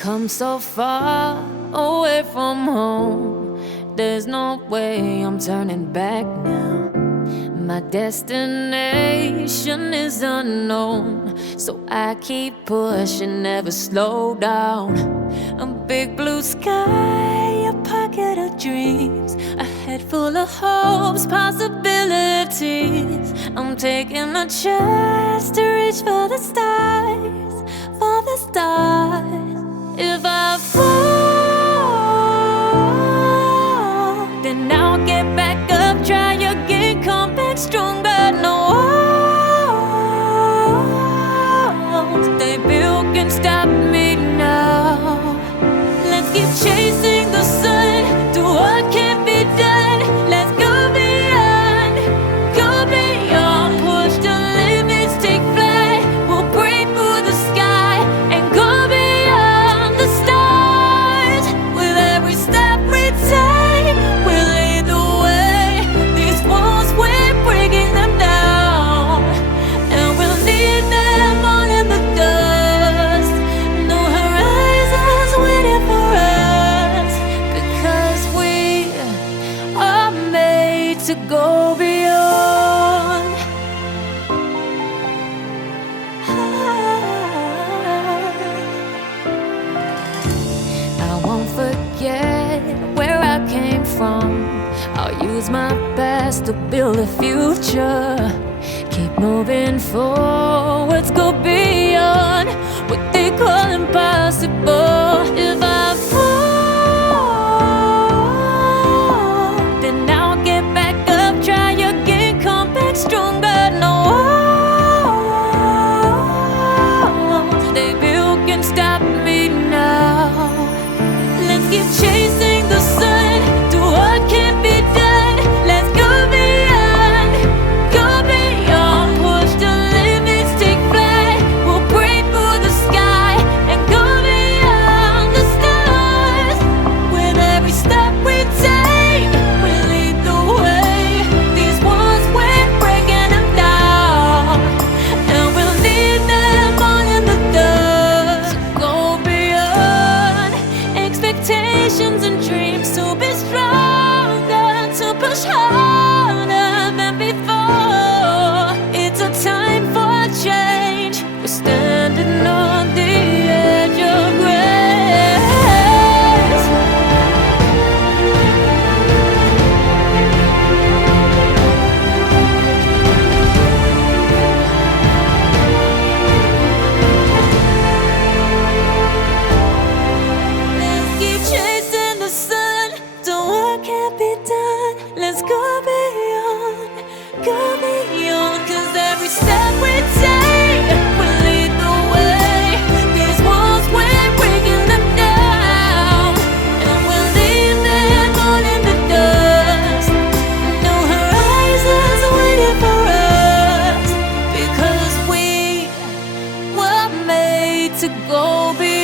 come so far away from home. There's no way I'm turning back now. My destination is unknown, so I keep pushing, never slow down. A big blue sky, a pocket of dreams, a head full of hopes, possibilities. I'm taking a chance to reach for the stars, for the stars. If I fall, then I'll get back up, try again, come back stronger. No walls they built can stop me now. Let's keep chasing the sun, do what can't be done. Let's go beyond, push the limits, take flight. We'll break through the sky and go beyond the stars. With every step we take, we'll lead the way. These walls, we're breaking them down, and we'll leave them all in the dust. No horizons waiting for us, because we are made to go beyond. I won't forget where I came from. I'll use my best to build a future. Keep moving forwards, go beyond what they call impossible. If I fall, then I'll get back up, try again, come back stronger. No walls they built can stop me now. Let's keep chasing the sun, do what can't be done. Let's go beyond, push the limits, take flight. We'll break through the sky and go beyond the stars. With every step we take, we lead the way. These walls, we're breaking them down, and we'll leave them all in the dust. Go beyond expectations and dreams, to be stronger, to push harder than before. It's a time for change. We're standing on the edge of grace. Let's keep chasing the sun, do what can't be done. Let's go beyond, 'cause every step we take will lead the way. These walls, we're breaking them down, and we'll leave them all in the dust. No horizons waiting for us, because we were made to go beyond.